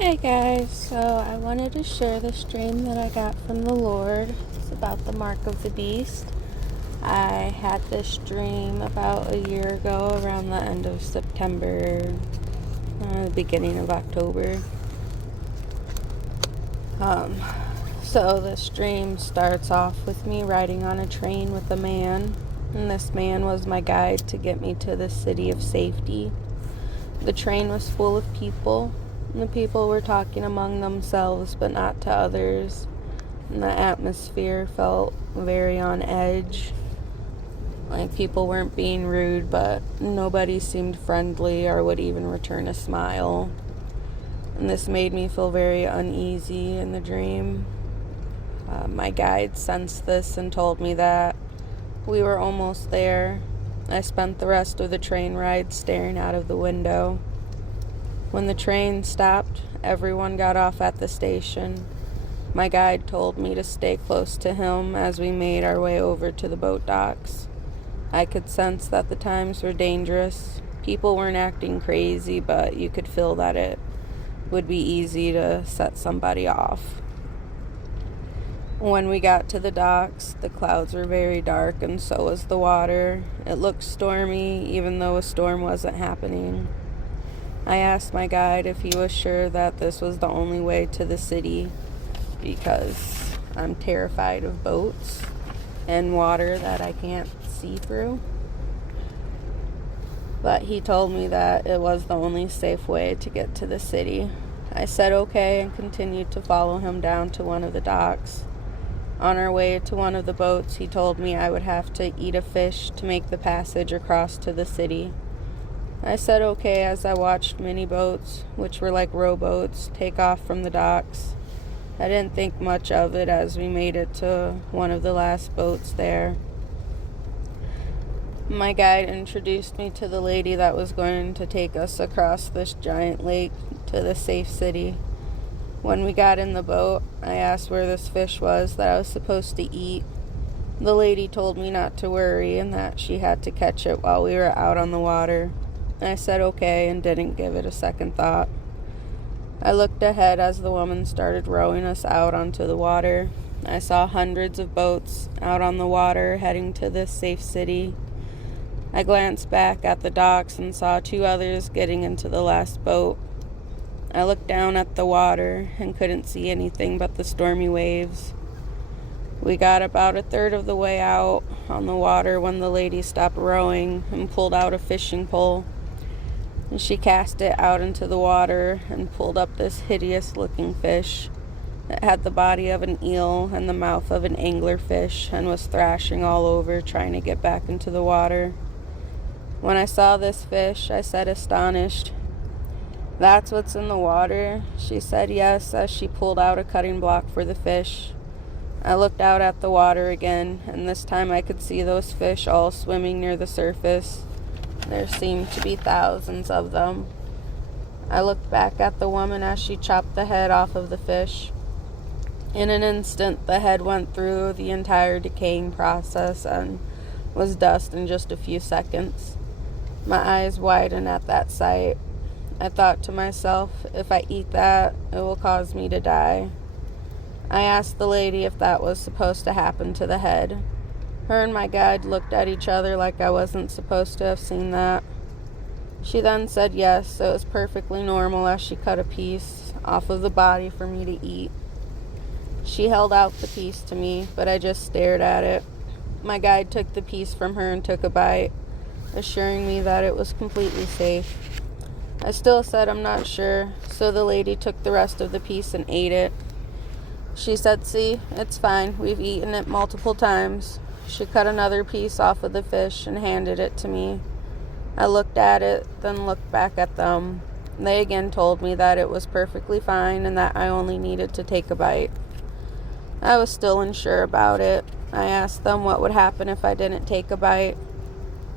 Hey guys, so I wanted to share this dream that I got from the Lord. It's about the mark of the beast. I had this dream about a year ago, around the end of September, the beginning of October. So this dream starts off with me riding on a train with a man, and this man was my guide to get me to the city of safety. The train was full of people. The people were talking among themselves, but not to others. And the atmosphere felt very on edge. Like people weren't being rude, but nobody seemed friendly or would even return a smile. And this made me feel very uneasy in the dream. My guide sensed this and told me that we were almost there. I spent the rest of the train ride staring out of the window. When the train stopped, everyone got off at the station. My guide told me to stay close to him as we made our way over to the boat docks. I could sense that the times were dangerous. People weren't acting crazy, but you could feel that it would be easy to set somebody off. When we got to the docks, the clouds were very dark and so was the water. It looked stormy, even though a storm wasn't happening. I asked my guide if he was sure that this was the only way to the city, because I'm terrified of boats and water that I can't see through. But he told me that it was the only safe way to get to the city. I said okay and continued to follow him down to one of the docks. On our way to one of the boats, he told me I would have to eat a fish to make the passage across to the city. I said okay as I watched many boats, which were like rowboats, take off from the docks. I didn't think much of it as we made it to one of the last boats there. My guide introduced me to the lady that was going to take us across this giant lake to the safe city. When we got in the boat, I asked where this fish was that I was supposed to eat. The lady told me not to worry and that she had to catch it while we were out on the water. I said okay and didn't give it a second thought. I looked ahead as the woman started rowing us out onto the water. I saw hundreds of boats out on the water heading to this safe city. I glanced back at the docks and saw two others getting into the last boat. I looked down at the water and couldn't see anything but the stormy waves. We got about a third of the way out on the water when the lady stopped rowing and pulled out a fishing pole. And she cast it out into the water and pulled up this hideous-looking fish. It had the body of an eel and the mouth of an anglerfish and was thrashing all over, trying to get back into the water. When I saw this fish, I said astonished, "That's what's in the water?" She said yes as she pulled out a cutting block for the fish. I looked out at the water again, and this time I could see those fish all swimming near the surface. There seemed to be thousands of them. I looked back at the woman as she chopped the head off of the fish. In an instant, the head went through the entire decaying process and was dust in just a few seconds. My eyes widened at that sight. I thought to myself, if I eat that, it will cause me to die. I asked the lady if that was supposed to happen to the head. Her and my guide looked at each other like I wasn't supposed to have seen that. She then said yes, it was perfectly normal as she cut a piece off of the body for me to eat. She held out the piece to me, but I just stared at it. My guide took the piece from her and took a bite, assuring me that it was completely safe. I still said I'm not sure, so the lady took the rest of the piece and ate it. She said, "See, it's fine. We've eaten it multiple times." She cut another piece off of the fish and handed it to me. I looked at it, then looked back at them. They again told me that it was perfectly fine and that I only needed to take a bite. I was still unsure about it. I asked them what would happen if I didn't take a bite.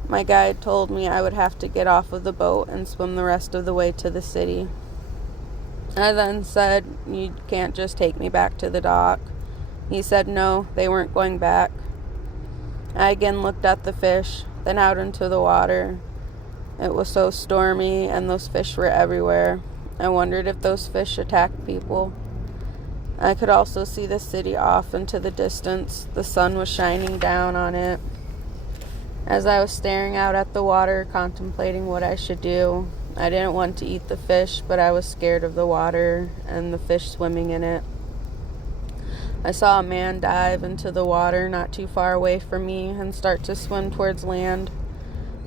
My guide told me I would have to get off of the boat and swim the rest of the way to the city. I then said, "You can't just take me back to the dock." He said no, they weren't going back. I again looked at the fish, then out into the water. It was so stormy and those fish were everywhere. I wondered if those fish attacked people. I could also see the city off into the distance. The sun was shining down on it. As I was staring out at the water, contemplating what I should do, I didn't want to eat the fish, but I was scared of the water and the fish swimming in it. I saw a man dive into the water not too far away from me and start to swim towards land.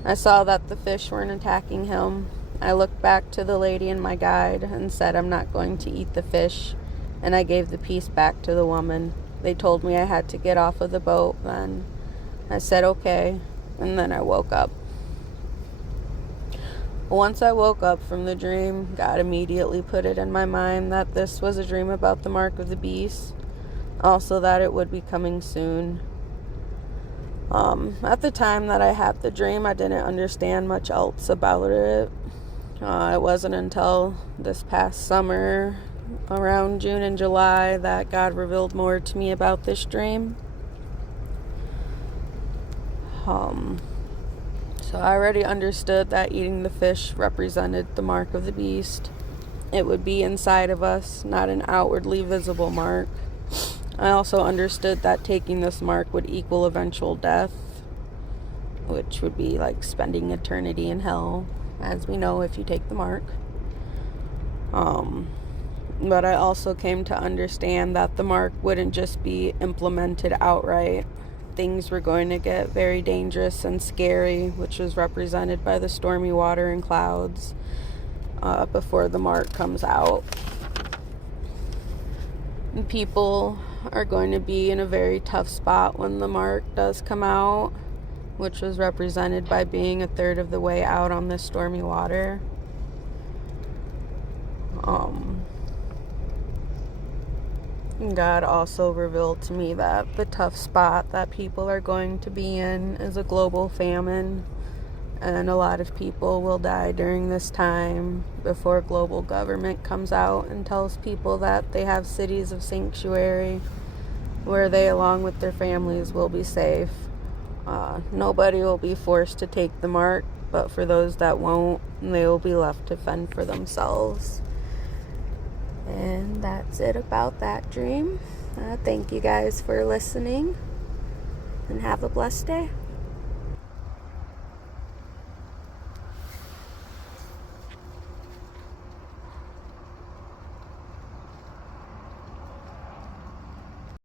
I saw that the fish weren't attacking him. I looked back to the lady and my guide and said, "I'm not going to eat the fish," and I gave the piece back to the woman. They told me I had to get off of the boat then. I said okay, and then I woke up. Once I woke up from the dream, God immediately put it in my mind that this was a dream about the mark of the beast, also that it would be coming soon. At the time that I had the dream, I didn't understand much else about it. It wasn't until this past summer, around June and July, that God revealed more to me about this dream. So I already understood that eating the fish represented the mark of the beast. It would be inside of us, not an outwardly visible mark. I also understood that taking this mark would equal eventual death, which would be like spending eternity in hell, as we know if you take the mark. But I also came to understand that the mark wouldn't just be implemented outright. Things were going to get very dangerous and scary, which was represented by the stormy water and clouds before the mark comes out. And people are going to be in a very tough spot when the mark does come out, which was represented by being a third of the way out on this stormy water. God also revealed to me that the tough spot that people are going to be in is a global famine, and a lot of people will die during this time before global government comes out and tells people that they have cities of sanctuary where they, along with their families, will be safe. Nobody will be forced to take the mark, but for those that won't, they will be left to fend for themselves. And that's it about that dream. Thank you guys for listening, and have a blessed day.